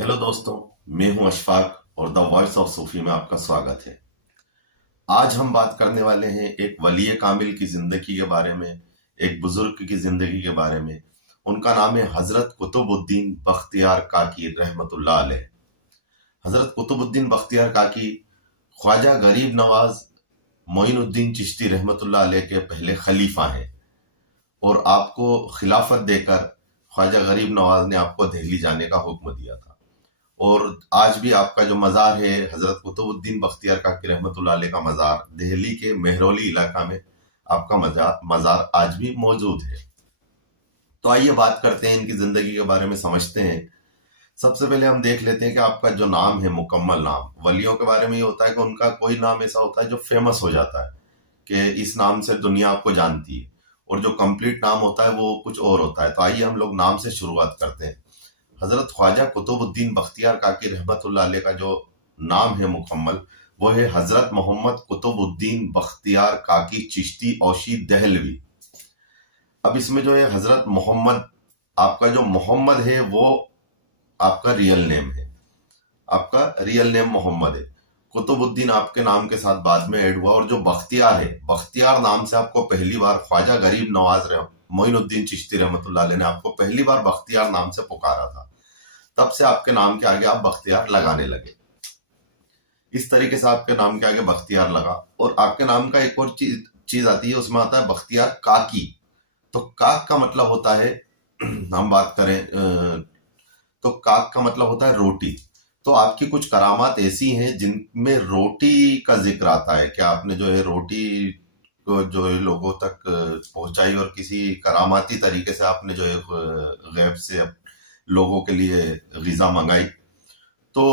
Hello दोस्तों, मैं हूं अशफाक और द वॉइस ऑफ सूफी में आपका स्वागत है। आज हम बात करने वाले हैं एक वली कामिल की जिंदगी के बारे में, एक बुजुर्ग की जिंदगी के बारे में। उनका नाम है हजरत कुतुबुद्दीन बख्तियार काकी रहमतुल्लाह अलैह। हजरत कुतुबुद्दीन बख्तियार काकी ख्वाजा गरीब नवाज मोइनुद्दीन चिश्ती रहमतुल्लाह अलैह के पहले खलीफा हैं और आपको खिलाफत देकर ख्वाजा गरीब नवाज ने आपको दिल्ली जाने का हुक्म दिया था। और आज भी आपका जो मज़ार है हज़रत कुतुबुद्दीन बख्तियार काकी रहमतुल्लाह अलैह का मज़ार दिल्ली के मेहरौली इलाका में आपका मज़ार आज भी मौजूद है। तो आइए बात करते हैं इनकी ज़िंदगी के बारे में, समझते हैं। सबसे पहले हम देख लेते हैं कि आपका जो नाम है, मुकम्मल नाम। वलियों के बारे में ये होता है कि उनका कोई नाम ऐसा होता है जो फेमस हो जाता है कि इस नाम से दुनिया आपको जानती है, और जो कंप्लीट नाम होता है वो कुछ और होता है। तो आइए हम लोग नाम से शुरुआत करते हैं। हजरत ख्वाजा कुतुबुद्दीन बख्तियार काकी रहमतुल्लाह अलैह का जो नाम है मुकम्मल, वो है हजरत मोहम्मद कुतुबुद्दीन बख्तियार काकी चिश्ती औशी दहलवी। अब इसमें जो है हजरत मोहम्मद, आपका जो मोहम्मद है वो आपका रियल नेम है, आपका रियल नेम मोहम्मद है। कुतुबुद्दीन आपके नाम के साथ बाद में ऐड हुआ, और जो बख्तियार है, बख्तियार नाम से आपको पहली बार ख्वाजा गरीब नवाज मोइनुद्दीन चिश्ती रहमतुल्लाह अलैह ने आपको पहली बार बख्तियार नाम से पुकारा था। तब से आपके नाम के आगे आप बख्तियार लगाने लगे। इस तरीके से आपके नाम के आगे बख्तियार लगा। और आपके नाम का एक और चीज आती है, उसमें आता है बख्तियार काकी। तो काक का मतलब होता है, हम बात करें तो काक का मतलब होता है रोटी। तो आपकी कुछ करामात ऐसी हैं जिनमें रोटी का जिक्र आता है कि आपने जो है रोटी को जो है लोगों तक पहुंचाई, और किसी करामाती तरीके से आपने जो है गैब से लोगों के लिए ग़िज़ा मंगाई। तो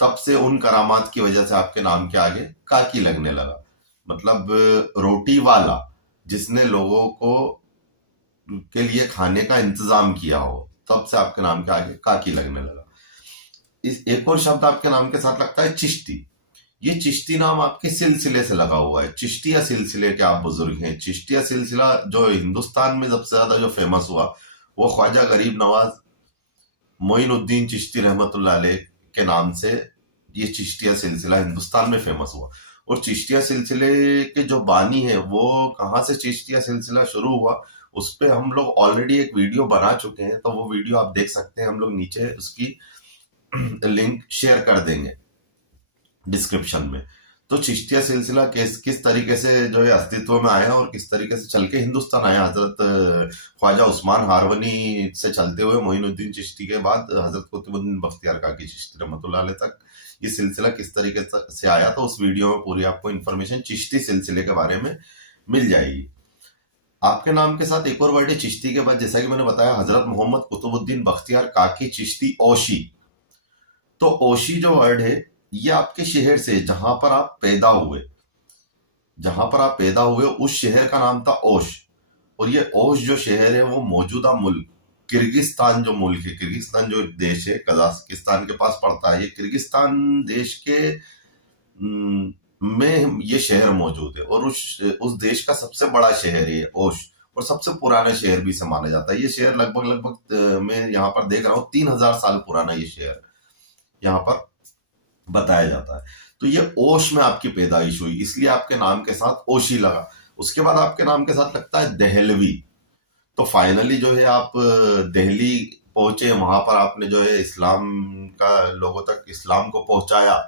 तब से उन करामात की वजह से आपके नाम के आगे काकी लगने लगा, मतलब रोटी वाला, जिसने लोगों को के लिए खाने का इंतजाम किया हो। तब से आपके नाम के आगे काकी लगने लगा। इस एक और शब्द आपके नाम के साथ लगता है, चिश्ती। ये चिश्ती नाम आपके सिलसिले से लगा हुआ है। चिश्तिया सिलसिले के आप बुजुर्ग हैं। चिश्तिया सिलसिला जो हिंदुस्तान में सबसे ज्यादा जो फेमस हुआ, वो ख्वाजा गरीब नवाज मोइनुद्दीन चिश्ती रहमतुल्लाह अलैह के नाम से ये चिश्तिया सिलसिला हिंदुस्तान में फेमस हुआ। और चिश्तिया सिलसिले के जो बानी है, वो कहाँ से चिश्तिया सिलसिला शुरू हुआ, उस पर हम लोग ऑलरेडी एक वीडियो बना चुके हैं। तो वो वीडियो आप देख सकते हैं, हम लोग नीचे उसकी लिंक शेयर कर देंगे डिस्क्रिप्शन में। तो चिश्तिया सिलसिला किस तरीके से जो है अस्तित्व में आया और किस तरीके से चल के हिंदुस्तान आया, हजरत ख्वाजा उस्मान हारवनी से चलते हुए मोइनुद्दीन चिश्ती के बाद हजरत कुतुबुद्दीन बख्तियार काकी चिश्ती रहमतुल्लाह अलैह तक ये सिलसिला किस तरीके से आया, तो उस वीडियो में पूरी आपको इन्फॉर्मेशन चिश्ती सिलसिले के बारे में मिल जाएगी। आपके नाम के साथ एक और वर्ड है चिश्ती के बाद, जैसा कि मैंने बताया, हजरत मोहम्मद कुतुबुद्दीन बख्तियार काकी चिश्ती औशी। तो ओशी जो वर्ड है, ये आपके शहर से, जहां पर आप पैदा हुए, उस शहर का नाम था ओश। और ये ओश जो शहर है, वो मौजूदा मुल्क किर्गिस्तान जो मुल्क है, किर्गिस्तान जो देश है, कजाकिस्तान के पास पड़ता है, ये किर्गिस्तान देश के में ये शहर मौजूद है। और उस देश का सबसे बड़ा शहर है ओश, और सबसे पुराना शहर भी से माना जाता है। ये शहर लगभग मैं यहाँ पर देख रहा हूँ 3000 साल पुराना ये शहर यहाँ पर बताया जाता है। तो ये ओश में आपकी पैदाइश हुई, इसलिए आपके नाम के साथ ओशी लगा। उसके बाद आपके नाम के साथ लगता है दहलवी। तो फाइनली जो है आप दिल्ली पहुंचे, वहां पर आपने जो है इस्लाम का, लोगों तक इस्लाम को पहुंचाया,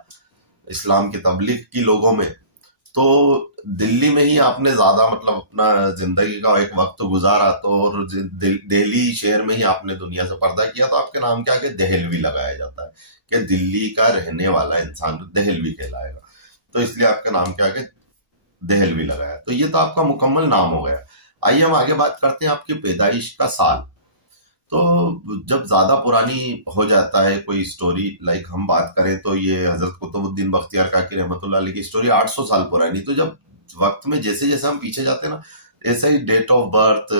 इस्लाम की तबलीग की लोगों में। तो दिल्ली में ही आपने ज्यादा मतलब अपना जिंदगी का एक वक्त गुजारा, तो और दिल्ली शहर में ही आपने दुनिया से पर्दा किया। तो आपके नाम के आगे दहलवी लगाया जाता है कि दिल्ली का रहने वाला इंसान दहलवी कहलाएगा, तो इसलिए आपके नाम के आगे दहलवी लगाया। तो ये तो आपका मुकम्मल नाम हो गया। आइए हम आगे बात करते हैं आपकी पैदाइश का साल। तो जब ज्यादा पुरानी हो जाता है कोई स्टोरी, लाइक हम बात करें तो ये हजरत कुतुबुद्दीन बख्तियार काकी रहमतुल्लाह अलैह की स्टोरी 800 साल पुरानी। तो जब वक्त में जैसे जैसे हम पीछे जाते हैं ना, ऐसा ही डेट ऑफ बर्थ,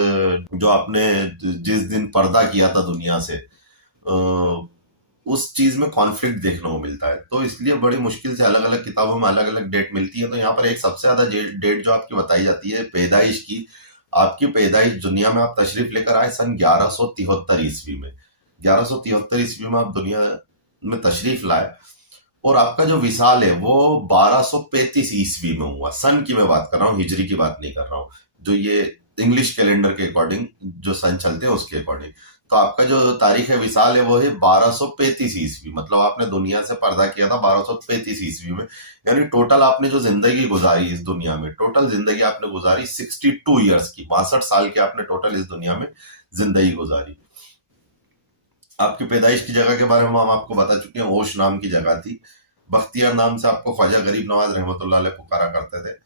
जो आपने जिस दिन पर्दा किया था दुनिया से, उस चीज में कॉन्फ्लिक्ट देखने को मिलता है। तो इसलिए बड़ी मुश्किल से अलग अलग किताबों में अलग अलग डेट मिलती है। तो यहाँ पर एक सबसे ज्यादा डेट जो आपकी बताई जाती है पैदाइश की, आपकी पैदाइश दुनिया में आप तशरीफ लेकर आए सन 1173 ईस्वी में। 1173 ईस्वी में आप दुनिया में तशरीफ लाए और आपका जो विसाल है वो 1235 ईस्वी में हुआ। सन की मैं बात कर रहा हूँ, हिजरी की बात नहीं कर रहा हूँ, जो ये इंग्लिश कैलेंडर के अकॉर्डिंग जो सन चलते हैं उसके अकॉर्डिंग। तो आपका जो तारीख है विसाल है वो है 1235 ईस्वी, मतलब आपने दुनिया से पर्दा किया था 1235 ईस्वी में। यानी टोटल आपने जो जिंदगी गुजारी इस दुनिया में, टोटल जिंदगी आपने गुजारी 62 ईयर्स की, 62 साल की आपने टोटल इस दुनिया में जिंदगी गुजारी। आपकी पैदाइश की जगह के बारे में हम आपको बता चुके हैं, ओश नाम की जगह थी। बख्तियार नाम से आपको ख्वाजा गरीब नवाज रहमतुल्लाह अलैह पुकारा करते थे।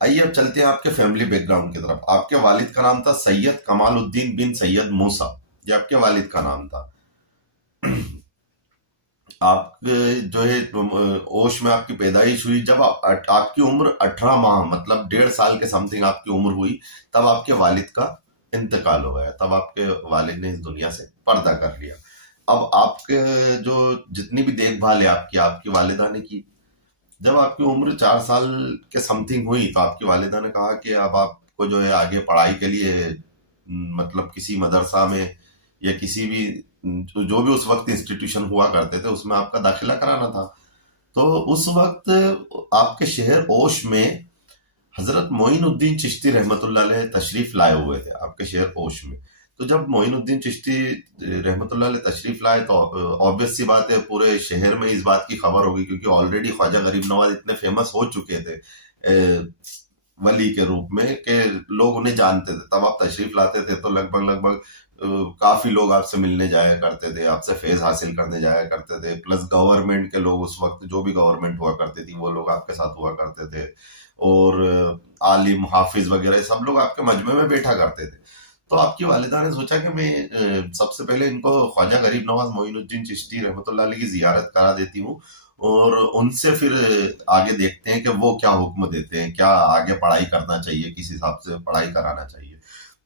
आइए अब चलते हैं आपके फैमिली बैकग्राउंड की तरफ। आपके वालिद का नाम था सैयद कमालुद्दीन बिन सैयद मूसा, ये आपके वालिद का नाम था। आप जो है ओश में आपकी पैदाइश हुई जब आपकी उम्र 18 माह मतलब 1.5 साल के समथिंग आपकी उम्र हुई, तब आपके वालिद का इंतकाल हो गया, तब आपके वालिद ने इस दुनिया से पर्दा कर लिया। अब आपके जो जितनी भी देखभाल है आपकी आपकी वालिदा ने की। जब आपकी उम्र 4 साल के समथिंग हुई तो आपकी वालिदा ने कहा कि अब आपको जो है आगे पढ़ाई के लिए मतलब किसी मदरसा में या किसी भी जो भी उस वक्त इंस्टीट्यूशन हुआ करते थे उसमें आपका दाखिला कराना था। तो उस वक्त आपके शहर ओश में हजरत मोइनुद्दीन चिश्ती रहमतुल्लाह अलैह तशरीफ लाए हुए थे, आपके शहर ओश में। तो जब मोइनुद्दीन चिश्ती रहमतुल्लाह अलैह तशरीफ लाए तो ऑब्वियस सी बात है पूरे शहर में इस बात की खबर होगी, क्योंकि ऑलरेडी ख्वाजा गरीब नवाज इतने फेमस हो चुके थे वली के रूप में कि लोग उन्हें जानते थे। तब आप तशरीफ लाते थे तो लगभग लगभग काफी लोग आपसे मिलने जाया करते थे, आपसे फैज हासिल करने जाया करते थे। प्लस गवर्नमेंट के लोग, उस वक्त जो भी गवर्नमेंट हुआ करती थी वो लोग आपके साथ हुआ करते थे, और आलिम हाफिज वगैरह सब लोग आपके मजमे में बैठा करते थे। तो आपकी वालिदा ने सोचा कि मैं सबसे पहले इनको ख्वाजा गरीब नवाज मोइनुद्दीन चिश्ती रहमतुल्लाह अलैह की जियारत करा देती हूँ, और उनसे फिर आगे देखते हैं कि वो क्या हुक्म देते हैं, क्या आगे पढ़ाई करना चाहिए, किस हिसाब से पढ़ाई कराना चाहिए।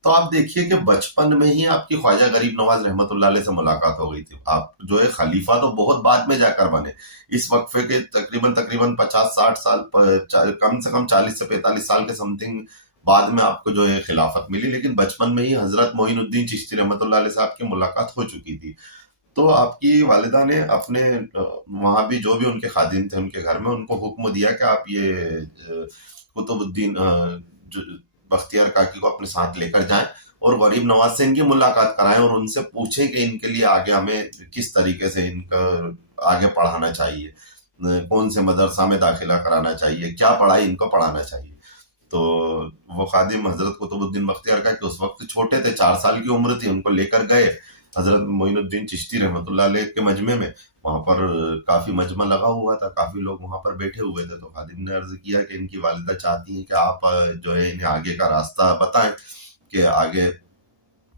तो आप देखिए कि बचपन में ही आपकी ख्वाजा गरीब नवाज रहमतुल्लाह अलैह से मुलाकात हो गई थी। आप जो है खलीफा तो बहुत बाद में जाकर बने, इस वक्फे के तकरीबन तकरीबन 50-60 साल, कम से कम 40 से 45 साल के समथिंग बाद में आपको जो है खिलाफत मिली, लेकिन बचपन में ही हजरत मोइनुद्दीन चिश्ती रहमतुल्लाह अलैह साहब की मुलाकात हो चुकी थी। तो आपकी वालिदा ने अपने वहां भी जो भी उनके खादिम थे उनके घर में उनको हुक्म दिया कि आप ये कुतुबुद्दीन बख्तियार काकी को अपने साथ लेकर जाएं और गरीब नवाज से इनकी मुलाकात कराएं और उनसे पूछें कि इनके लिए आगे हमें किस तरीके से इनका आगे पढ़ाना चाहिए, कौन से मदरसा में दाखिला कराना चाहिए, क्या पढ़ाई इनको पढ़ाना चाहिए। तो वो खादिम हजरत कुतुबुद्दीन बख्तियार काकी उस वक्त छोटे थे, 4 साल की उम्र थी, उनको लेकर गए हजरत मोइनुद्दीन चिश्ती रहमतुल्लाह अलैह के मजमे में। वहां पर काफी मजमा लगा हुआ था, काफी लोग वहां पर बैठे हुए थे। तो खादिम ने अर्ज किया कि इनकी वालिदा चाहती हैं कि आप जो है इन्हें आगे का रास्ता बताएं कि आगे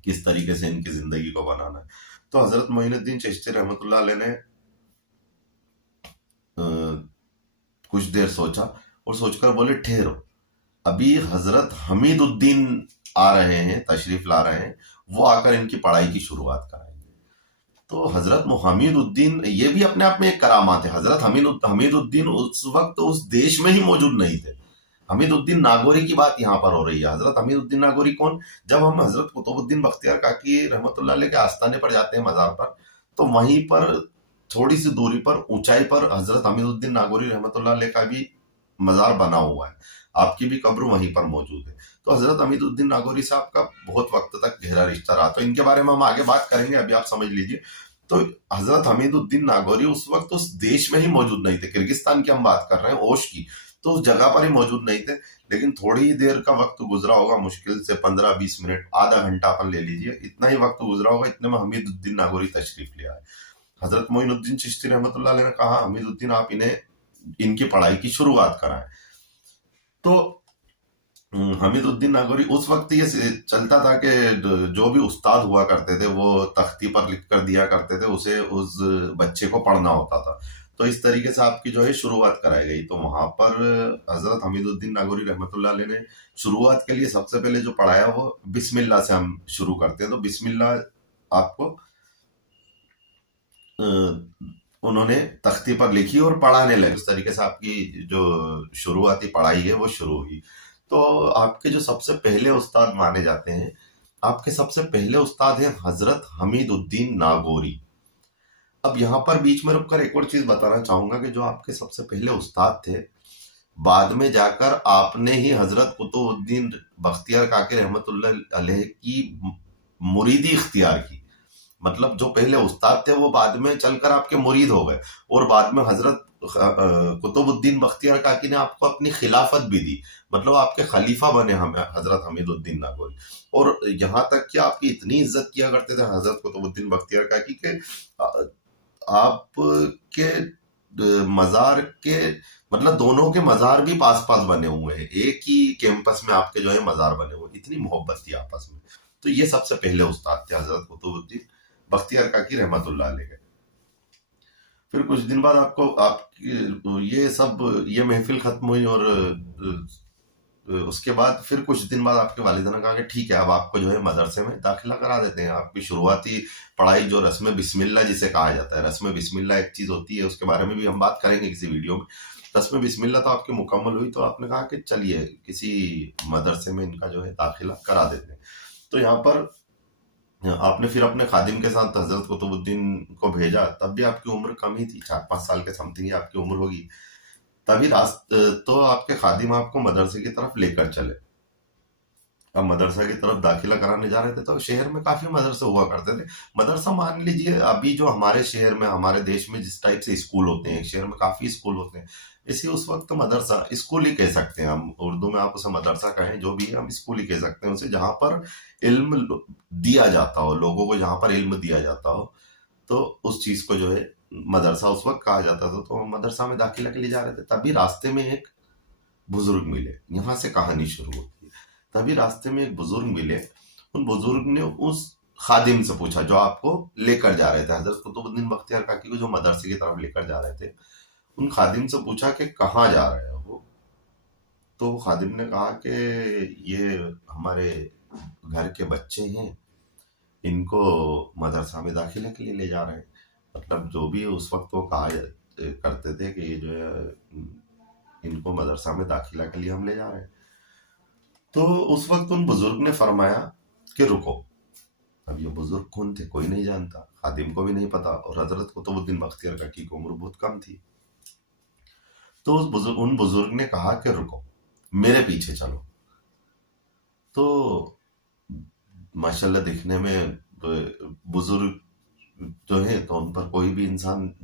किस तरीके से इनकी जिंदगी को बनाना है। तो हजरत मोइनुद्दीन चिश्ती रहमतुल्लाह अलैह ने कुछ देर सोचा और सोचकर बोले ठहरो, अभी हजरत हमीदुद्दीन आ रहे हैं, तशरीफ ला रहे हैं, वो आकर इनकी पढ़ाई की शुरुआत कराएंगे। तो हजरत हमीदुद्दीन, ये भी अपने आप में एक करामात है। हजरत हमीदुद्दीन उस वक्त उस देश में ही मौजूद नहीं थे। हमीदुद्दीन नागौरी की बात यहाँ पर हो रही है। हजरत हमीदुद्दीन नागौरी कौन? जब हम हजरत कुतुबुद्दीन बख्तियार काकी रहमतुल्लाह अलैह के आस्थाने पर जाते हैं मजार पर, तो वहीं पर थोड़ी सी दूरी पर ऊंचाई पर हजरत हमीदुद्दीन नागौरी रहमतुल्लाह अलैह का भी मजार बना हुआ है, आपकी भी कब्र वहीं पर मौजूद है। तो हजरत हमीदुद्दीन नागौरी साहब का बहुत वक्त तक गहरा रिश्ता रहा, तो इनके बारे में हम आगे बात करेंगे, अभी आप समझ लीजिए। तो हजरत हमीदुद्दीन नागौरी उस वक्त उस देश में ही मौजूद नहीं थे, किर्गिस्तान की हम बात कर रहे हैं, ओश की, तो उस जगह पर ही मौजूद नहीं थे। लेकिन थोड़ी ही देर का वक्त गुजरा होगा, मुश्किल से 15-20 मिनट, आधा घंटा अपन ले लीजिए, इतना ही वक्त गुजरा होगा, इतने में हमीदुद्दीन नागौरी तशरीफ ले आए। हजरत मोइनुद्दीन चिश्ती रहमतुल्लाह अलैह ने कहा, हमीदुद्दीन आप इन्हें इनकी पढ़ाई की शुरुआत कराएं। तो हमीदुद्दीन नागौरी, उस वक्त ये चलता था कि जो भी उस्ताद हुआ करते थे वो तख्ती पर लिख कर दिया करते थे, उसे उस बच्चे को पढ़ना होता था। तो इस तरीके से आपकी जो है शुरुआत कराई गई। तो वहां पर हजरत हमीदुद्दीन नागौरी रहमतुल्लाह अलैह ने शुरुआत के लिए सबसे पहले जो पढ़ाया वो बिस्मिल्लाह से हम शुरू करते हैं। तो बिस्मिल्लाह आपको उन्होंने तख्ती पर लिखी और पढ़ाने लगे। उस तरीके से आपकी जो शुरुआती पढ़ाई है वो शुरू हुई। तो आपके जो सबसे पहले उस्ताद माने जाते हैं, आपके सबसे पहले उस्ताद हैं हजरत हमीदुद्दीन नागौरी। अब यहाँ पर बीच में रुककर एक और चीज बताना चाहूंगा कि जो आपके सबसे पहले उस्ताद थे, बाद में जाकर आपने ही हजरत कुतुबुद्दीन बख्तियार काकी रहमतुल्लाह अलैह की मुरीदी इख्तियार की। मतलब जो पहले उस्ताद थे वो बाद में चलकर आपके मुरीद हो गए, और बाद में हजरत कुतुबुद्दीन बख्तियार काकी ने आपको अपनी खिलाफत भी दी, मतलब आपके खलीफा बने हम हजरत हमीदुद्दीन नागौरी। और यहाँ तक कि आपकी इतनी इज्जत किया करते थे हजरत कुतुबुद्दीन बख्तियार काकी के आपके मजार के, मतलब दोनों के मजार भी पास पास बने हुए हैं, एक ही कैंपस में आपके जो है मजार बने हुए, इतनी मोहब्बत थी आपस में। तो ये सबसे पहले उस्ताद थे हजरत कुतुबुद्दीन बख्तियार काकी रहमतुल्लाह अलैह। फिर कुछ दिन बाद आपको ये महफिल खत्म हुई, और उसके बाद फिर कुछ दिन बाद आपके वालिद ने कहा कि ठीक है, अब आपको जो है मदरसे में दाखिला करा देते हैं। आपकी शुरुआती पढ़ाई जो रस्म बिस्मिल्लाह जिसे कहा जाता है, रस्म बिस्मिल्लाह एक चीज होती है, उसके बारे में भी हम बात करेंगे किसी वीडियो में। रस्म बिस्मिल्लाह तो आपकी मुकम्मल हुई, तो आपने कहा कि चलिए किसी मदरसे में इनका जो है दाखिला करा देते हैं। तो यहाँ पर आपने फिर अपने खादिम के साथ हजरत कुतुबुद्दीन को भेजा। तब भी आपकी उम्र कम ही थी, 4-5 साल के समथिंग आपकी उम्र होगी। तभी तो आपके खादिम आपको मदरसे की तरफ लेकर चले। अब मदरसा की तरफ दाखिला कराने जा रहे थे, तो शहर में काफी मदरसे हुआ करते थे। मदरसा मान लीजिए अभी जो हमारे शहर में, हमारे देश में जिस टाइप से स्कूल होते हैं, एक शहर में काफी स्कूल होते हैं, इसी उस वक्त मदरसा स्कूल ही कह सकते हैं हम। उर्दू में आप उसे मदरसा कहें, जो भी है, हम स्कूल ही कह सकते हैं उसे, जहां पर इल्म दिया जाता हो, लोगों को जहां पर इल्म दिया जाता हो, तो उस चीज को जो है मदरसा उस वक्त कहा जाता था। तो हम मदरसा में दाखिला के लिए जा रहे थे, तभी रास्ते में एक बुजुर्ग मिले। यहाँ से कहानी शुरू होती है। तभी रास्ते में एक बुजुर्ग मिले। उन बुजुर्ग ने उस खादिम से पूछा जो आपको लेकर जा रहे थे, हजरत कुतुबुद्दीन बख्तियार काकी को जो मदरसे की तरफ लेकर जा रहे थे, उन खादिम से पूछा कि कहाँ जा रहे हो। तो खादिम ने कहा कि ये हमारे घर के बच्चे हैं, इनको मदरसा में दाखिले के लिए ले जा रहे हैं। मतलब जो भी उस वक्त वो कहा करते थे कि ये जो है इनको मदरसा में दाखिला के लिए हम ले जा रहे हैं। तो उस वक्त उन बुजुर्ग ने फरमाया कि रुको। अब ये बुजुर्ग कौन थे कोई नहीं जानता, खादिम को भी नहीं पता, और हजरत कुतुबुद्दीन बख्तियार काकी की उम्र बहुत कम थी। तो उन बुजुर्ग ने कहा कि रुको, मेरे पीछे चलो। तो माशाल्लाह दिखने में बुजुर्ग जो है, तो उन पर कोई भी इंसान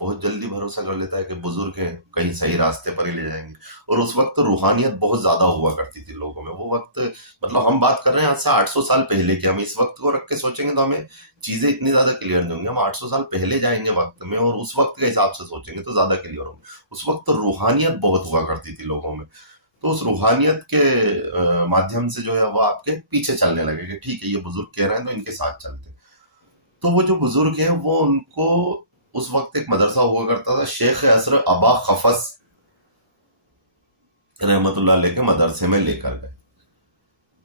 बहुत जल्दी भरोसा कर लेता है कि बुजुर्ग हैं, कहीं सही रास्ते पर ही ले जाएंगे। और उस वक्त तो रूहानियत बहुत ज्यादा हुआ करती थी लोगों में। वो वक्त, मतलब हम बात कर रहे हैं आज से 800 साल पहले की। हम इस वक्त को रख के सोचेंगे तो हमें चीजें इतनी ज्यादा क्लियर नहीं होंगी। हम 800 साल पहले जाएंगे वक्त में, और उस वक्त के हिसाब से सोचेंगे तो ज्यादा क्लियर होंगे। उस वक्त तो रूहानियत बहुत हुआ करती थी लोगों में। तो उस रूहानियत के माध्यम से जो है वो आपके पीछे चलने लगे कि ठीक है, ये बुजुर्ग कह रहे हैं तो इनके साथ चलते। तो वो जो बुजुर्ग है, वो उनको उस वक्त एक मदरसा हुआ करता था, शेख असर अबा खफस रहमतुल्लाह अलैह के मदरसे में लेकर गए।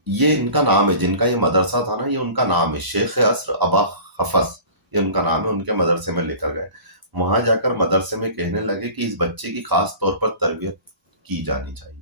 ये इनका नाम है, जिनका ये मदरसा था ना, ये उनका नाम है, शेख असर अबा खफस, ये उनका नाम है। उनके मदरसे में लेकर गए। वहां जाकर मदरसे में कहने लगे कि इस बच्चे की खास तौर पर तरबियत की जानी चाहिए।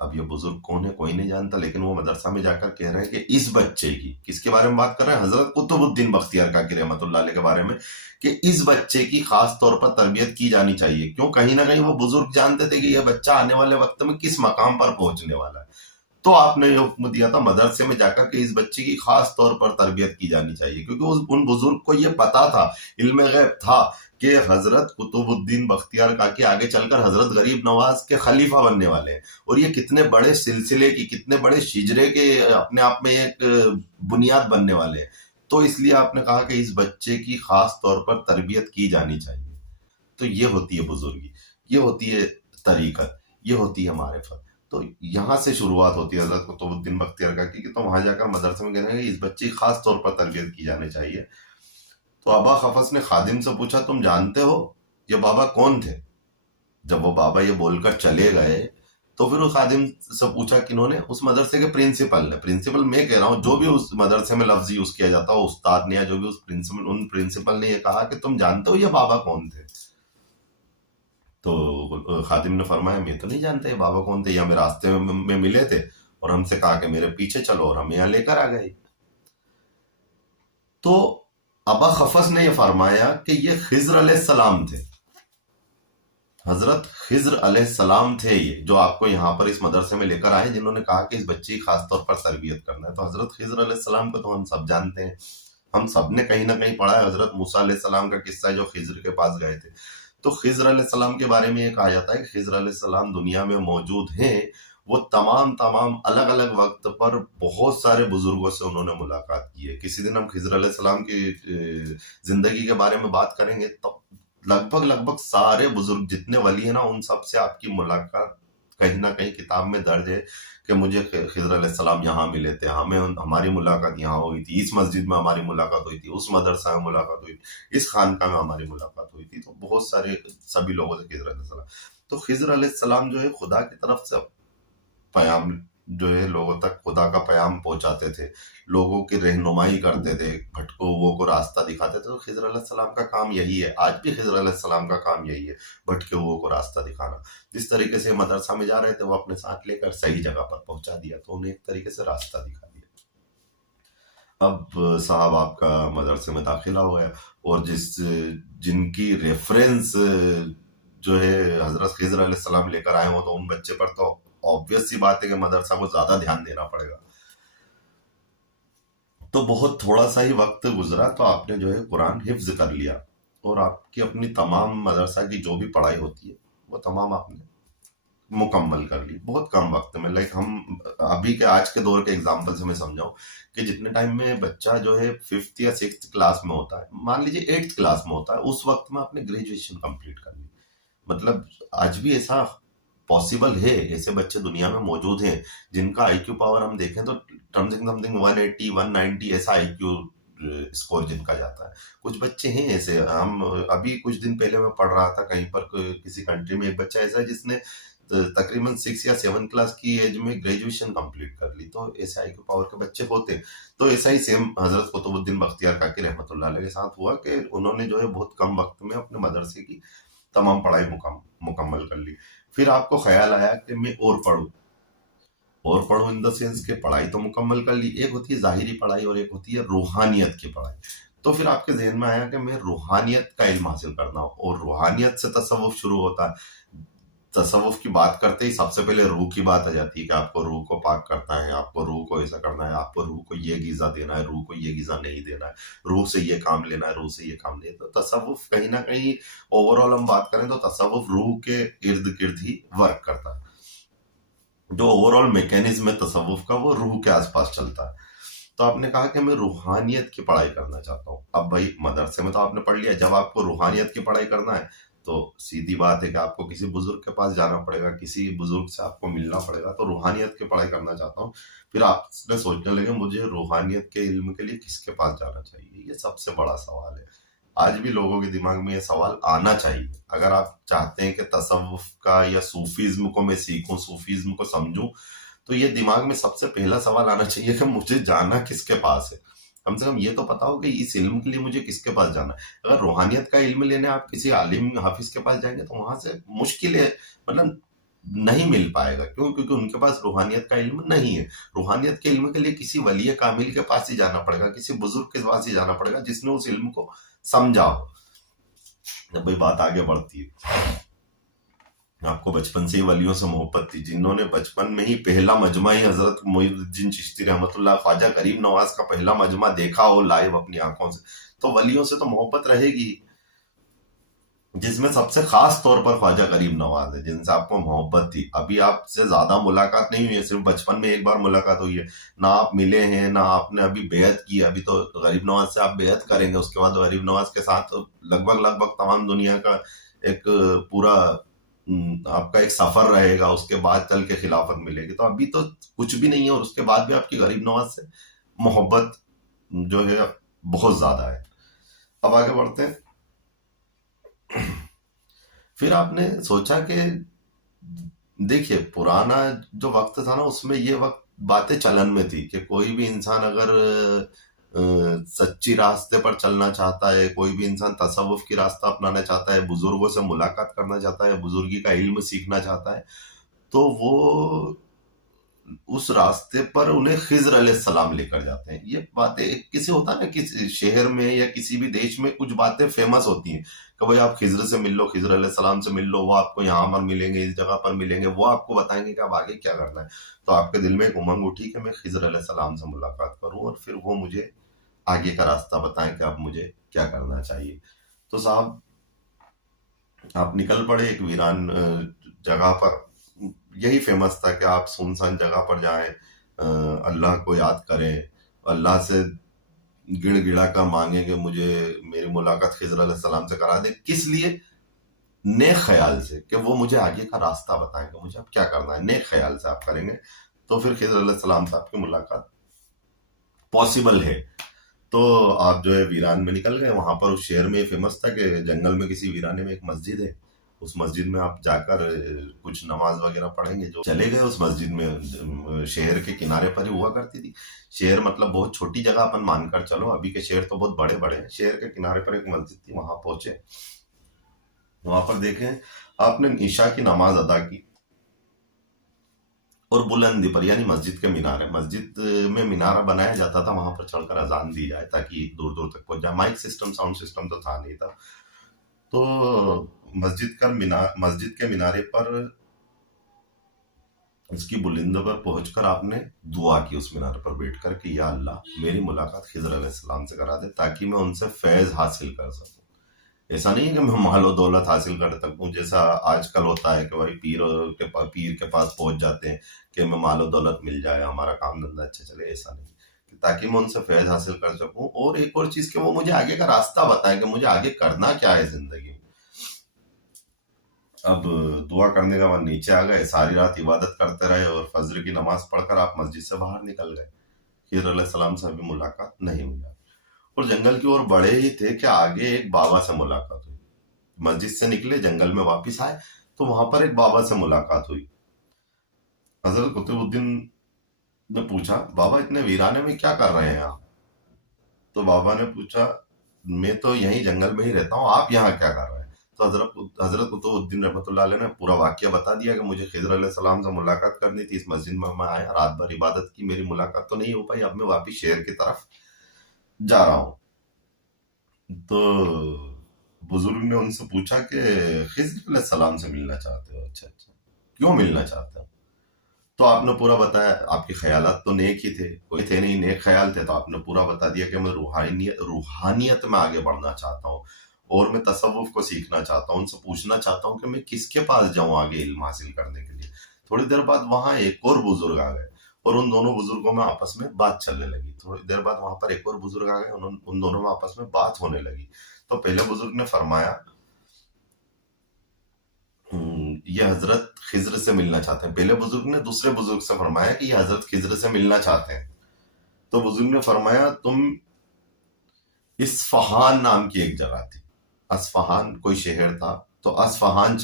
अब ये बुजुर्ग कौन है कोई नहीं जानता, लेकिन वो मदरसा में जाकर कह रहे हैं कि इस बच्चे की, किसके बारे में बात कर रहे हैं, हजरत कुतुबुद्दीन बख्तियार काकी रहमतुल्लाह अलैह के बारे में, कि इस बच्चे की खास तौर पर तरबियत की जानी चाहिए। क्यों? कहीं ना कहीं वो बुजुर्ग जानते थे कि यह बच्चा आने वाले वक्त में किस मकाम पर पहुंचने वाला है। तो आपने ये हुक्म दिया था मदरसे में जाकर के इस बच्चे की खास तौर पर तरबियत की जानी चाहिए, क्योंकि उन बुजुर्ग को ये पता था, इल्म गैब था, कि हजरत कुतुबुद्दीन बख्तियार काकी आगे चलकर हजरत गरीब नवाज के खलीफा बनने वाले हैं। और ये कितने बड़े सिलसिले की, कितने बड़े शिजरे के अपने आप में एक बुनियाद बनने वाले हैं। तो इसलिए आपने कहा कि इस बच्चे की खास तौर पर तरबियत की जानी चाहिए। तो ये होती है बुजुर्गी, ये होती है तरीकत, ये होती है मारिफत। तो यहाँ से शुरुआत होती है हजरत कुतुबुद्दीन बख्तियार काकी की। तो वहां जाकर मदरसे में कहने इस बच्चे की खास तौर पर तरबियत की जानी चाहिए। तो अबा खफस ने खादिम से पूछा, तुम जानते हो ये बाबा कौन थे? जब वो बाबा ये बोलकर चले गए, तो फिर वो खादिम से पूछा किन्होंने? उस मदरसे के प्रिंसिपल ने। प्रिंसिपल मैं कह रहा हूँ, जो भी उस मदरसे में लफ्ज यूज किया जाता हो, उस्ताद ने या जो भी उस प्रिंसिपल ने ये कहा कि तुम जानते हो ये बाबा कौन थे? तो खादिम ने फरमाया, मैं तो नहीं जानता ये बाबा कौन थे, या हमें रास्ते में मिले थे और हमसे कहा कि मेरे पीछे चलो, और हम यहाँ लेकर आ गए। तो अबा खफस ने यह फरमाया कि ये खिज्र अलैहिस्सलाम थे, हजरत खिज्र अलैहिस्सलाम थे ये, जो आपको यहाँ पर इस मदरसे में लेकर आए, जिन्होंने कहा कि इस बच्चे की खास तौर पर तरबियत करना है। तो हजरत खिज्र अलैहिस्सलाम को तो हम सब जानते हैं, हम सब ने कहीं ना कहीं पढ़ा है। हजरत मूसा अलैहिस्सलाम का किस्सा है जो खिज्र के पास गए थे। तो खिज्र अलैहिस्सलाम के बारे में ये कहा जाता है कि खिज्र अलैहिस्सलाम दुनिया में मौजूद हैं। वो तमाम तमाम अलग अलग वक्त पर बहुत सारे बुजुर्गों से उन्होंने मुलाकात की है। किसी दिन हम खिज्र अलैहिस्सलाम की जिंदगी के बारे में बात करेंगे, तो लगभग लगभग सारे बुजुर्ग जितने वली है ना, उन सब से आपकी मुलाकात कहीं ना कहीं किताब में दर्ज है कि मुझे खिज्र अलैहिस्सलाम यहाँ मिले थे, हमारी मुलाकात यहाँ हुई थी, इस मस्जिद में हमारी मुलाकात हुई थी, उस मदरसा में मुलाकात हुई थी, इस खानका में हमारी मुलाकात हुई थी। तो बहुत सारे सभी लोगों से खिज्र अलैहिस्सलाम, तो खिज्र अलैहिस्सलाम जो है खुदा की तरफ से पैगाम जो है लोगों तक खुदा का पैगाम पहुंचाते थे, लोगों की रहनुमाई करते थे, भटकुओं को रास्ता दिखाते थे। तो खिज्र अलैहिस्सलाम का काम यही है, आज भी खिज्र अलैहिस्सलाम का काम यही है, भटके हुओं को रास्ता दिखाना। जिस तरीके से मदरसा में जा रहे थे, वो अपने साथ लेकर सही जगह पर पहुंचा दिया, तो उन्हें एक तरीके से रास्ता दिखा दिया। अब साहब आपका मदरसे में दाखिला हुआ है, और जिनकी रेफरेंस जो है हजरत खिज्र अलैहिस्सलाम लेकर आए हो, तो उन बच्चे पर तो ऑब्वियस सी बात है कि मदरसा को ज्यादा ध्यान देना पड़ेगा। तो बहुत थोड़ा सा ही वक्त गुजरा तो आपने जो है कुरान हिफ्ज कर लिया, और आपकी अपनी तमाम मदरसा की जो भी पढ़ाई होती है वो तमाम आपने मुकम्मल कर ली बहुत कम वक्त में। लाइक हम अभी के आज के दौर के एग्जाम्पल से मैं समझाऊं कि जितने टाइम में बच्चा जो है 5th या 6th क्लास में होता है, मान लीजिए 8th क्लास में होता है, उस वक्त में आपने ग्रेजुएशन कंप्लीट कर ली। मतलब आज भी ऐसा पॉसिबल है, ऐसे बच्चे दुनिया में मौजूद हैं जिनका आईक्यू पावर हम देखें तो समथिंग समथिंग 180 190 ऐसा आईक्यू स्कोर जिनका जाता है। कुछ बच्चे हैं ऐसे, हम अभी कुछ दिन पहले मैं पढ़ रहा था कहीं पर किसी कंट्री में एक बच्चा ऐसा है जिसने तकरीबन 6 या 7 क्लास की एज में ग्रेजुएशन कंप्लीट कर ली। तो ऐसे आईक्यू पावर के बच्चे होते। तो ऐसा ही सेम हजरत कुतुबुद्दीन बख्तियार काकी रहमतुल्लाह अलैह के साथ हुआ कि उन्होंने जो है बहुत कम वक्त में अपने मदरसे की तमाम पढ़ाई मुकम्मल कर ली। फिर आपको ख्याल आया कि मैं और पढ़ूं इन द सेंस के पढ़ाई तो मुकम्मल कर ली, एक होती है जाहिरी पढ़ाई और एक होती है रूहानियत की पढ़ाई। तो फिर आपके जहन में आया कि मैं रूहानियत का इल्म हासिल करना हो, और रूहानियत से तसव्वुफ शुरू होता है। तसव्वुफ की बात करते ही सबसे पहले रूह की बात आ जाती है कि आपको रूह को पाक करना है, आपको रूह को ऐसा करना है, आपको रूह को ये गिज़ा देना है, रूह को ये गिज़ा नहीं देना है, रूह से ये काम लेना है, रूह से ये काम नहीं। तो तसव्वुफ कहीं ना कहीं ओवरऑल हम बात करें तो तसव्वुफ रूह के इर्द गिर्द ही वर्क करता है। जो ओवरऑल मैकेनिज्म है तसव्वुफ का वो रूह के आसपास चलता है। तो आपने कहा कि मैं रूहानियत की पढ़ाई करना चाहता हूँ। अब भाई मदरसे में तो आपने पढ़ लिया, जब आपको रूहानियत की पढ़ाई करना है तो सीधी बात है कि आपको किसी बुजुर्ग के पास जाना पड़ेगा, किसी बुजुर्ग से आपको मिलना पड़ेगा। तो रूहानियत की पढ़ाई करना चाहता हूँ। फिर आपने सोचने लगे मुझे रूहानियत के इल्म के लिए किसके पास जाना चाहिए। ये सबसे बड़ा सवाल है, आज भी लोगों के दिमाग में ये सवाल आना चाहिए। अगर आप चाहते हैं कि तसव्वुफ का या सूफीज्म को मैं सीखूं, सूफीज्म को समझूं, तो ये दिमाग में सबसे पहला सवाल आना चाहिए कि मुझे जाना किसके पास है। कम से कम ये तो पता हो कि इस इल्म के लिए मुझे किसके पास जाना है। अगर रूहानियत का इल्म लेने आप किसी आलिम हाफिज के पास जाएंगे तो वहां से मुश्किल है, मतलब नहीं मिल पाएगा। क्यों? क्योंकि उनके पास रूहानियत का इल्म नहीं है। रूहानियत के इल्म के लिए किसी वली कामिल के पास ही जाना पड़ेगा, किसी बुजुर्ग के पास ही जाना पड़ेगा जिसने उस इल्म को समझा हो। जब भाई बात आगे बढ़ती है, आपको बचपन से ही वलियों से मोहब्बत थी, जिन्होंने बचपन में ही पहला मजमा ही हजरत मोइनुद्दीन चिश्ती रहमतुल्लाह ख्वाजा गरीब नवाज का पहला मजमा देखा हो लाइव अपनी आंखों से, तो वलियों से तो मोहब्बत रहेगी। जिसमें सबसे खास तौर पर ख्वाजा गरीब नवाज है, जिनसे आपको मोहब्बत थी। अभी आपसे ज्यादा मुलाकात नहीं हुई है, सिर्फ बचपन में एक बार मुलाकात हुई है, ना आप मिले हैं ना आपने अभी बेअत की। अभी तो गरीब नवाज से आप बेअत करेंगे, उसके बाद गरीब नवाज के साथ लगभग तमाम दुनिया का एक पूरा आपका एक सफर रहेगा, उसके बाद चल के खिलाफत मिलेगी। तो अभी तो कुछ भी नहीं है, और उसके बाद भी आपकी गरीब नवाज से मोहब्बत जो है बहुत ज्यादा है। अब आगे बढ़ते हैं। फिर आपने सोचा कि देखिए पुराना जो वक्त था ना, उसमें ये वक्त बातें चलन में थी कि कोई भी इंसान अगर सच्ची रास्ते पर चलना चाहता है, कोई भी इंसान तसव्वुफ की रास्ता अपनाना चाहता है, बुजुर्गों से मुलाकात करना चाहता है, बुजुर्गी का इल्म सीखना चाहता है, तो वो उस रास्ते पर उन्हें खिज्र अलैहिस्सलाम लेकर जाते हैं। ये बातें किसी होता है ना, किसी शहर में या किसी भी देश में कुछ बातें फेमस होती हैं कि भाई आप खिज्र से मिल लो, खिज्र अलैहिस्सलाम से मिल लो, वो आपको यहाँ पर मिलेंगे, इस जगह पर मिलेंगे, वो आपको बताएंगे कि आप आगे क्या करना है। तो आपके दिल में एक उमंग उठी कि मैं खिज्र अलैहिस्सलाम से मुलाकात करूं और फिर वो मुझे आगे का रास्ता बताएं कि अब मुझे क्या करना चाहिए। तो साहब आप निकल पड़े एक वीरान जगह पर। यही फेमस था कि आप सुनसान जगह पर जाएं, अल्लाह को याद करें, अल्लाह से गिड़गिड़ा कर मांगे कि मुझे मेरी मुलाकात खिज़र अलैहिस्सलाम से करा दे। किस लिए? नेक ख्याल से कि वो मुझे आगे का रास्ता बताएं कि मुझे अब क्या करना है। नेक ख्याल से आप करेंगे तो फिर खिज़र अलैहिस्सलाम से आपकी मुलाकात पॉसिबल है। तो आप जो है वीरान में निकल गए। वहां पर उस शहर में फेमस था कि जंगल में किसी वीराने में एक मस्जिद है, उस मस्जिद में आप जाकर कुछ नमाज वगैरह पढ़ेंगे। जो चले गए उस मस्जिद में, शहर के किनारे पर ही हुआ करती थी। शहर मतलब बहुत छोटी जगह अपन मानकर चलो, अभी के शहर तो बहुत बड़े बड़े हैं। शहर के किनारे पर एक मस्जिद थी, वहां पहुंचे। वहां पर देखें आपने ईशा की नमाज अदा की और बुलंदी पर, यानी मस्जिद के मीनारे, मस्जिद में मीनारा बनाया जाता था, वहां पर चढ़कर अजान दी जाए ताकि दूर दूर तक पहुंच जाए। माइक सिस्टम, साउंड सिस्टम तो था नहीं था। तो मस्जिद के मीनारे पर उसकी बुलंद पर पहुंचकर आपने दुआ की उस मीनारे पर बैठकर कि या अल्लाह मेरी मुलाकात खिज़र अलैहिस्सलाम से करा दे ताकि मैं उनसे फैज हासिल कर सकूं। ऐसा नहीं है कि मैं मालो दौलत हासिल कर सकूं, जैसा आजकल होता है कि भाई पीर के पास पहुंच जाते हैं कि मैं मालो दौलत मिल जाए, हमारा काम धंधा अच्छा चले। ऐसा नहीं, कि ताकि मैं उनसे फैज हासिल कर सकूं। और एक और चीज कि वो मुझे आगे का रास्ता बताएं कि मुझे आगे करना क्या है जिंदगी में। अब दुआ करने का मन, नीचे आ गए, सारी रात इबादत करते रहे और फजर की नमाज पढ़कर आप मस्जिद से बाहर निकल गए। खिज़र अलैहिस्सलाम से अभी मुलाकात नहीं हुई और जंगल की ओर बढ़े ही थे कि आगे एक बाबा से मुलाकात हुई। मस्जिद से निकले, जंगल में वापस आए तो वहां पर एक बाबा से मुलाकात हुई। हजरत कुतुबुद्दीन ने पूछा, बाबा इतने वीराने में क्या कर रहे हैं आप? तो बाबा ने पूछा, मैं तो यहीं जंगल में ही रहता हूँ, आप यहाँ क्या कर रहे हैं? तो हजरत कुतुबुद्दीन रहमतुल्लाह अलैह ने पूरा वाकया बता दिया कि मुझे खिज़र अलैहिस्सलाम से मुलाकात करनी थी, इस मस्जिद में मैं आया, रात भर इबादत की, मेरी मुलाकात तो नहीं हो पाई, अब मैं वापिस शहर की तरफ जा रहा हूँ। तो बुजुर्ग ने उनसे पूछा कि खिज़र अलैहिस्सलाम से मिलना चाहते हो? अच्छा अच्छा, क्यों मिलना चाहते हो? तो आपने पूरा बताया। आपके ख्यालात तो नेक ही थे, कोई थे नहीं, नेक ख्याल थे। तो आपने पूरा बता दिया कि मैं रूहानियत में आगे बढ़ना चाहता हूँ और मैं तसव्वुफ को सीखना चाहता हूँ। उनसे पूछना चाहता हूँ कि मैं किसके पास जाऊँ आगे इल्म हासिल करने के लिए। थोड़ी देर बाद वहां एक और बुजुर्ग आ गए और उन दोनों बुजुर्गों में आपस में बात चलने लगी। थोड़ी देर बाद वहां पर एक और बुजुर्ग आ गए, उन दोनों में आपस में बात होने लगी। तो पहले बुजुर्ग ने फरमाया, ये हजरत खिज्र से मिलना चाहते हैं। पहले बुजुर्ग ने दूसरे बुजुर्ग से फरमाया कि ये हजरत खिज्र से मिलना चाहते हैं। तो बुजुर्ग ने फरमाया, तुम इस्फहान नाम की एक जगह थी, अस्फहान कोई शहर था, तो अस्फहान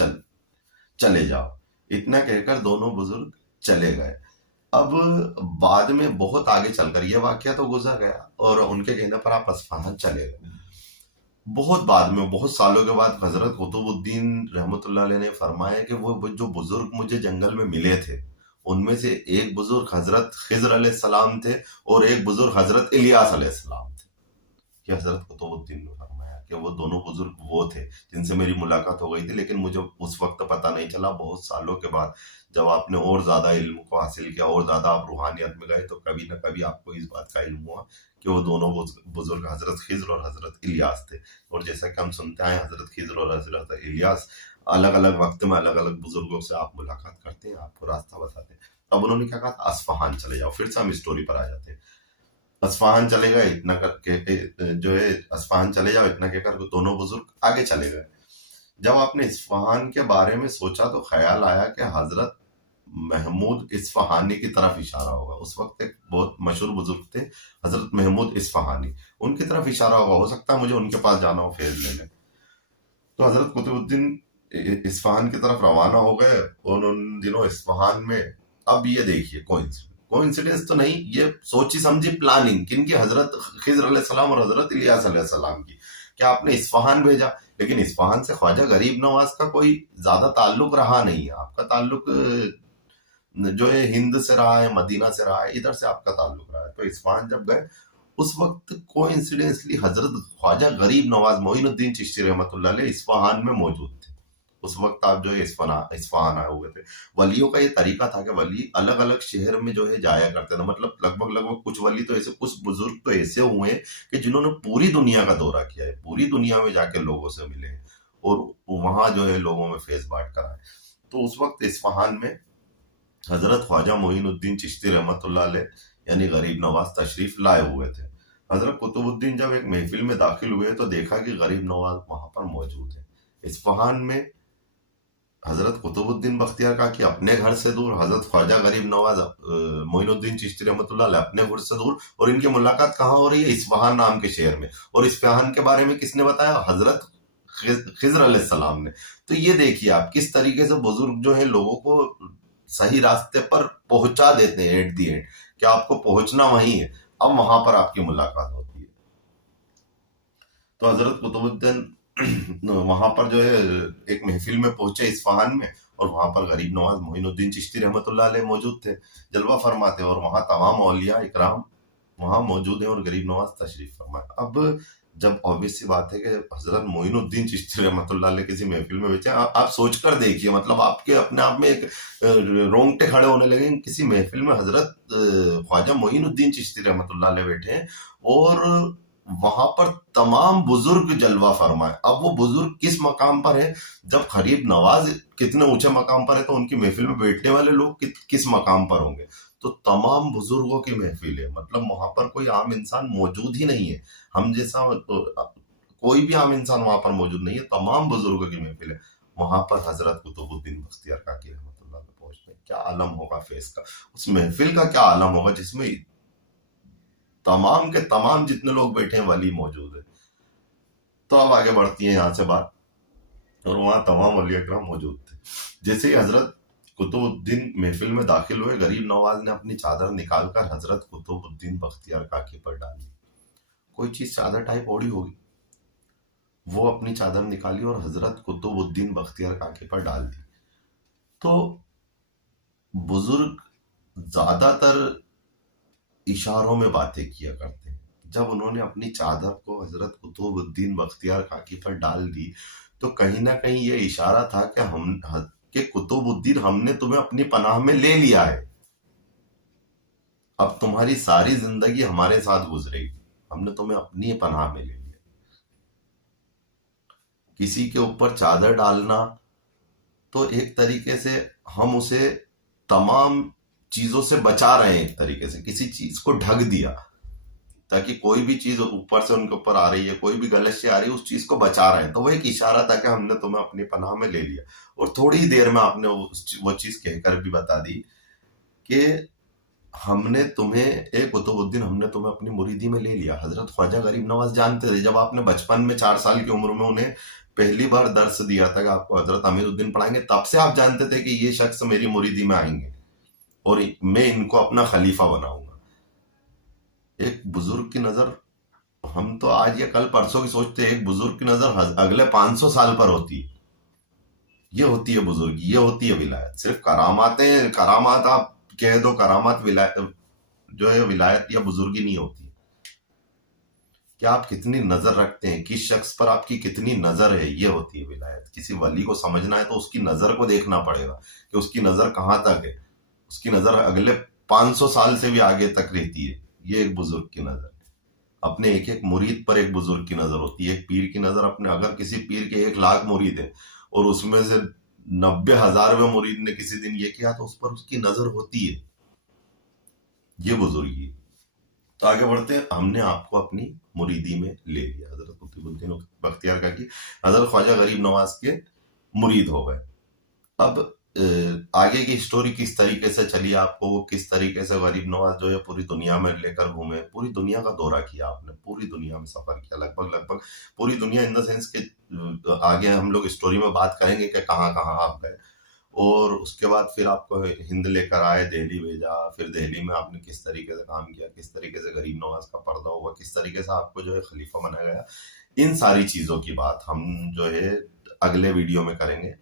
चले जाओ। इतना कहकर दोनों बुजुर्ग चले गए। अब बाद में बहुत आगे चलकर यह वाकया तो गुजर गया और उनके कहने पर आप अस्फहान चले गए। बहुत बाद में, बहुत सालों के बाद हजरत कुतुबुद्दीन रहमतुल्लाह अलैह ने फरमाया कि वो जो बुजुर्ग मुझे जंगल में मिले थे, उनमें से एक बुजुर्ग हजरत खिज़र अलैहिस्सलाम थे और एक बुजुर्ग हजरत इलियास अलैहिस्सलाम थे। कि हजरत कुतुबुद्दीन ने फरमाया कि वो दोनों बुजुर्ग वो थे जिनसे मेरी मुलाकात हो गई थी, लेकिन मुझे उस वक्त पता नहीं चला। बहुत सालों के बाद जब आपने और ज्यादा इल्म को हासिल किया और ज्यादा आप रूहानियत में गए, तो कभी ना कभी आपको इस बात का इल्म हुआ कि वो दोनों बुजुर्ग हजरत खिज्र और हजरत इलियास थे। और जैसा कि हम सुनते आए, हजरत खिज्र और हजरत इलियास अलग अलग वक्त में अलग अलग बुजुर्गों से आप मुलाकात करते हैं, आपको रास्ता बताते हैं। अब उन्होंने क्या कहा, अस्फहान चले जाओ। फिर से हम स्टोरी पर आ जाते हैं। अस्फहान चले गए, इतना करके जो है अस्फहान चले जाओ, इतना कहकर दोनों बुजुर्ग आगे चले गए। जब आपने इस्फहान के बारे में सोचा तो ख्याल आया कि हजरत महमूद इस्फहानी की तरफ इशारा होगा। उस वक्त एक बहुत मशहूर बुजुर्ग थे हजरत महमूद इस्फहानी, उनकी तरफ इशारा होगा, हो सकता है मुझे उनके पास जाना हो फैज लेने। तो हजरत कुतुबुद्दीन इस्फहान की तरफ रवाना हो गए और उन दिनों इस्फहान में, अब ये देखिए कोइंसिडेंस तो नहीं, ये सोची समझी प्लानिंग किनकी, हजरत खिज्र अलैहिस्सलाम और हजरत इलियास अलैहिस्सलाम की। क्या आपने इस्फहान भेजा, लेकिन इस्फहान से ख्वाजा गरीब नवाज का कोई ज्यादा ताल्लुक रहा नहीं है। आपका ताल्लुक जो है हिंद से रहा है, मदीना से रहा है, इधर से आपका ताल्लुक रहा है। तो इस्फहान जब गए उस वक्त कोइंसिडेंसली हजरत ख्वाजा गरीब नवाज मोइनुद्दीन चिश्ती रहमतुल्लाह अलैह इस्फहान में मौजूद थे। उस वक्त आप जो है इस्फहान आए हुए थे। वलियों का ये तरीका था कि वली अलग अलग शहर में जो है जाया करते थे। मतलब लगभग लगभग कुछ वली तो ऐसे, कुछ बुजुर्ग तो ऐसे हुए हैं कि जिन्होंने पूरी दुनिया का दौरा किया है, पूरी दुनिया में जाके लोगों से मिले हैं और वहां जो है लोगों में फैज बांट करा है। तो उस वक्त इस्फहान में हजरत ख्वाजा मोइनुद्दीन चिश्ती रहमतुल्लाह अलैह यानी गरीब नवाज तशरीफ लाए हुए थे। हजरत कुतुबुद्दीन जब एक महफिल में दाखिल हुए तो देखा कि गरीब नवाज वहां पर मौजूद है। इस्फहान में हजरत कुतुबुद्दीन बख्तियार काकी अपने घर से दूर, हजरत ख्वाजा गरीब नवाज मोइनुद्दीन चिश्ती रहमतुल्लाह अलैह अपने घर से दूर, और इनकी मुलाकात कहाँ हो रही है? इस्फहान नाम के शहर में। और इस्फहान के बारे में किसने बताया? हजरत खिजर अलैहिस्सलाम ने। तो ये देखिए आप किस तरीके से बुजुर्ग जो है लोगों को सही रास्ते पर पहुंचा देते हैं एट दी एंड, कि आपको पहुंचना वहीं है, अब वहां पर आपकी मुलाकात होती है। तो हजरत कुतुबुद्दीन वहां पर जो है एक महफिल में पहुंचे इस्फहान में, और वहां पर गरीब नवाज मोइनुद्दीन चिश्ती रहमतुल्लाह अलैह मौजूद थे, जलवा फरमाते, और वहां तमाम औलिया इकराम वहां मौजूद है और गरीब नवाज तशरीफ फरमाए। अब जब ऑब्वियस सी बात है कि हजरत मोइनुद्दीन चिश्ती रहमतुल्लाह अलैह किसी महफिल में बैठे, आप सोच कर देखिए, मतलब आपके अपने आप में एक रोंगटे खड़े होने लगे। किसी महफिल में हजरत ख्वाजा मोइनुद्दीन चिश्ती रहमतुल्लाह अलैह बैठे हैं और वहां पर तमाम बुजुर्ग जलवा फरमाए। अब वो बुजुर्ग किस मकाम पर है? जब गरीब नवाज कितने ऊंचे मकाम पर है तो उनकी महफिल में बैठने वाले लोग किस मकाम पर होंगे? तो तमाम बुजुर्गों की महफिल है, मतलब वहां पर कोई आम इंसान मौजूद ही नहीं है। हम जैसा कोई भी आम इंसान वहां पर मौजूद नहीं है, तमाम बुजुर्गों की महफिल है। वहां पर हजरत कुतुबुद्दीन बख्तियार काकी रहमतुल्लाह अलैह पहुंचते, क्या आलम होगा फेस का, उस महफिल का क्या आलम होगा जिसमें तमाम के तमाम जितने लोग बैठे हैं वली मौजूद है। तो अब आगे बढ़ती है यहाँ से बात, और वहां तमाम औलिया किराम मौजूद थे। जैसे ही हजरत कुतुबुद्दीन महफिल में दाखिल हुए, गरीब नवाज ने अपनी चादर निकालकर हजरत कुतुबुद्दीन बख्तियार काकी पर डाल दी। कोई चीज चादर टाइप ओढ़ी होगी, वो अपनी चादर निकाली और हजरत कुतुबुद्दीन बख्तियार काकी पर डाल दी। तो बुजुर्ग ज्यादातर इशारों में बातें किया करते हैं। जब उन्होंने अपनी चादर को हजरत कुतुबुद्दीन बख्तियार काकी पर डाल दी, तो कहीं ना कहीं ये इशारा था कि कुतुबुद्दीन, हमने तुम्हें अपनी पनाह में ले लिया है, अब तुम्हारी सारी जिंदगी हमारे साथ गुजरेगी, हमने तुम्हें अपनी पनाह में ले लिया। किसी के ऊपर चादर डालना तो एक तरीके से हम उसे तमाम चीजों से बचा रहे हैं, एक तरीके से किसी चीज को ढक दिया, ताकि कोई भी चीज ऊपर से उनके ऊपर आ रही है, कोई भी गलत से आ रही है, उस चीज को बचा रहे हैं। तो वो एक इशारा था कि हमने तुम्हें अपनी पनाह में ले लिया। और थोड़ी ही देर में आपने वो चीज कहकर भी बता दी कि हमने तुम्हें, एक कुतुबुद्दीन, हमने तुम्हें अपनी मुरीदी में ले लिया। हजरत ख्वाजा गरीब नवाज जानते थे, जब आपने बचपन में 4 साल की उम्र में उन्हें पहली बार दर्स दिया था कि आपको हजरत अमीरुद्दीन पढ़ाएंगे, तब से आप जानते थे कि ये शख्स मेरी मुरीदी में आएंगे और मैं इनको अपना खलीफा बनाऊंगा। एक बुजुर्ग की नजर, हम तो आज या कल परसों की सोचते हैं, एक बुजुर्ग की नजर अगले 500 साल पर होती है। ये होती है बुजुर्ग, ये होती है विलायत। सिर्फ करामातें, करामात आप कह दो, करामात विलायत जो है विलायत या बुजुर्गी नहीं होती। कि आप कितनी नजर रखते हैं, किस शख्स पर आपकी कितनी नजर है, ये होती है विलायत। किसी वली को समझना है तो उसकी नजर को देखना पड़ेगा कि उसकी नजर कहाँ तक है। उसकी नजर अगले 500 साल से भी आगे तक रहती है। ये एक बुजुर्ग की नजर है। अपने एक एक मुरीद पर एक बुजुर्ग की नजर होती है। एक पीर की नजर अपने, अगर किसी पीर के 1 लाख मुरीद है और उसमें से 90,000वें मुरीद ने किसी दिन ये किया, तो उस पर उसकी नजर होती है। ये बुजुर्गी। तो आगे बढ़ते हैं। हमने आपको अपनी मुरीदी में ले लिया, हजरत कुतुबुद्दीन बख्तियार काकी हजरत ख्वाजा गरीब नवाज के मुरीद हो गए। अब आगे की स्टोरी किस तरीके से चली, आपको किस तरीके से गरीब नवाज जो है पूरी दुनिया में लेकर घूमे, पूरी दुनिया का दौरा किया आपने, पूरी दुनिया में सफर किया, लगभग पूरी दुनिया, इन द सेंस के आगे हम लोग स्टोरी में बात करेंगे कि कहाँ कहाँ आप गए। और उसके बाद फिर आपको हिंद लेकर आए, दिल्ली भेजा, फिर दिल्ली में आपने किस तरीके से काम किया, किस तरीके से गरीब नवाज का पर्दा हुआ, किस तरीके से आपको जो है खलीफा बनाया गया। इन सारी चीजों की बात हम जो है अगले वीडियो में करेंगे।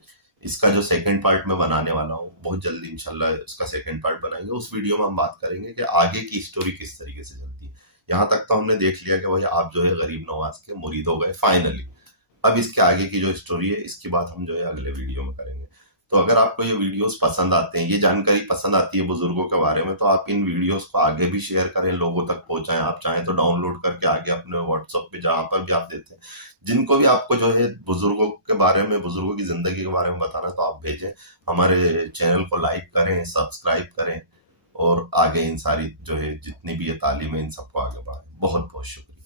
इसका जो सेकंड पार्ट मैं बनाने वाला हूँ बहुत जल्दी इंशाल्लाह इसका सेकंड पार्ट बनाएंगे। उस वीडियो में हम बात करेंगे कि आगे की स्टोरी किस तरीके से चलती है। यहाँ तक तो हमने देख लिया कि भाई आप जो है गरीब नवाज के मुरीद हो गए फाइनली। अब इसके आगे की जो स्टोरी है इसकी बात हम जो है अगले वीडियो में करेंगे। तो अगर आपको ये वीडियोस पसंद आते हैं, ये जानकारी पसंद आती है बुजुर्गों के बारे में, तो आप इन वीडियोस को आगे भी शेयर करें, लोगों तक पहुंचाएं। आप चाहें तो डाउनलोड करके आगे अपने व्हाट्सएप पे जहां पर भी आप देते हैं, जिनको भी आपको जो है बुजुर्गों के बारे में, बुजुर्गों की जिंदगी के बारे में बताना, तो आप भेजें। हमारे चैनल को लाइक करें, सब्सक्राइब करें और आगे इन सारी जो है जितनी भी ये तालीम है इन सबको आगे बढ़ाएं। बहुत बहुत शुक्रिया।